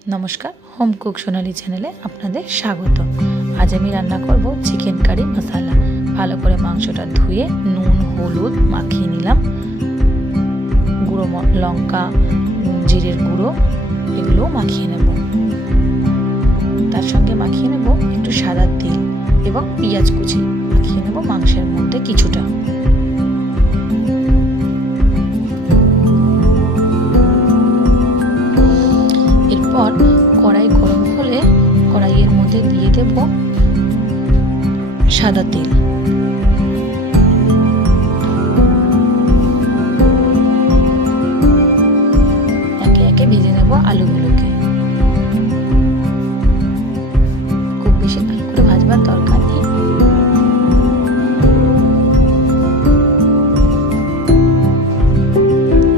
नमस्कार home cook Sonali चैनेले आपनादेर स्वागत। आज आमी रान्ना करब चिकेन कारि मसाला। भालो करे मांसटा धुए नुन हलुद माखिए निलाम, गुड़ो लंका जिरेर गुड़ो एगुलो माखिए नेब। तार संगे माखिए नेब एकटु सादा तेल एबं पेंयाज कुचि माखिए नेब मांसेर मধ্যে কিছুটা। कड़ाई गरम होले कड़ाइयेर मধ্যে দিয়ে দেব সাদা তেল। একে একে ভেজে নেব আলুগুলোকে। খুব বেশি লাল করে ভাজবার দরকার নেই।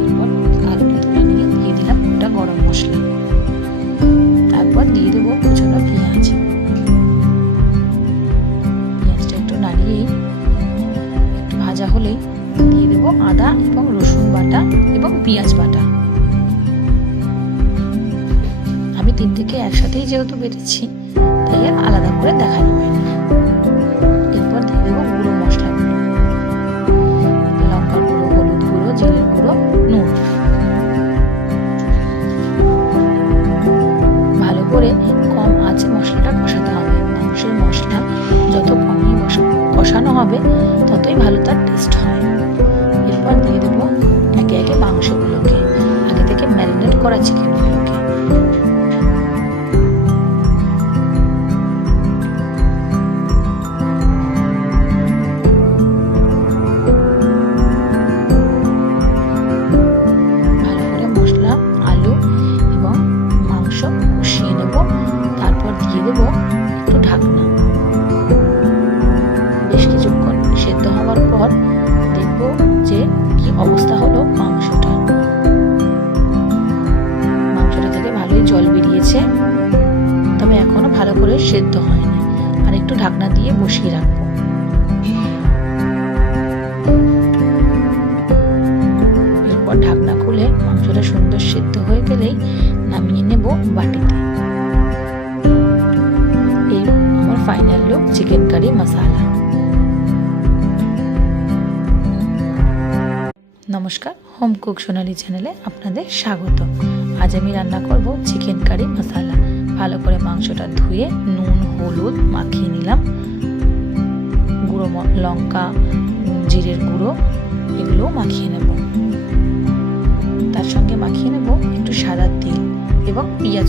এরপর আলুটা তুলে নিয়ে দিয়ে দিলাম গোটা গরম মশলা। তারপর দিয়ে দেবো কুচনো পেঁয়াজ। পেঁয়াজটা একটু নাড়িয়ে একটু ভাজা হলেই দিয়ে দেবো আদা এবং রসুন বাটা এবং পেঁয়াজ বাটা। আমি তিন থেকে একসাথেই যেহেতু বেটেছি তাই আর আলাদা করে দেখানো হয়নি। এরপর দিয়ে দেবো গুঁড়ো মশলাগুলো, লঙ্কার গুঁড়ো, হলুদ গুঁড়ো, জিরের গুঁড়ো, নুন। ভালো করে কম আঁচে মশলাটা কষাতে হবে। মাংসের মশলা যত কমই কষানো হবে ততই ভালো তার টেস্ট হয়। এরপর দিয়ে দেবো একে একে মাংসগুলোকে, আগে থেকে ম্যারিনেট করা চিকেনগুলোকে। ভালো করে মশলা, আলু এবং মাংস কষিয়ে নেব। তারপর দিয়ে দেবো একটু ঢাকনা। বেশ কিছুক্ষণ সেদ্ধ হওয়ার পর দেখবো যে কি অবস্থা হলো মাংসটা। মাংসটা থেকে ভালোই জল বেরিয়েছে, তবে এখনো ভালো করে সেদ্ধ হয়নি। আর একটু ঢাকনা দিয়ে বসিয়ে রাখবো। এরপর ঢাকনা খুলে মাংসটা সুন্দর সেদ্ধ হয়ে গেলেই নামিয়ে নেব বাটিতে। এই আমার ফাইনাল লুক চিকেন কারি মশালা। নমস্কার হোম কুক সোনালি চ্যানেলে আপনাদের স্বাগত। আজ আমি রান্না করব চিকেন কারি মশালা। ভালো করে মাংসটা ধুয়ে নুন হলুদ মাখিয়ে নিলাম, গুঁড়ো লঙ্কা জিরের গুঁড়ো এগুলো মাখিয়ে নেব। তার সঙ্গে মাখিয়ে নেব একটু সাদা তেল এবং পেঁয়াজ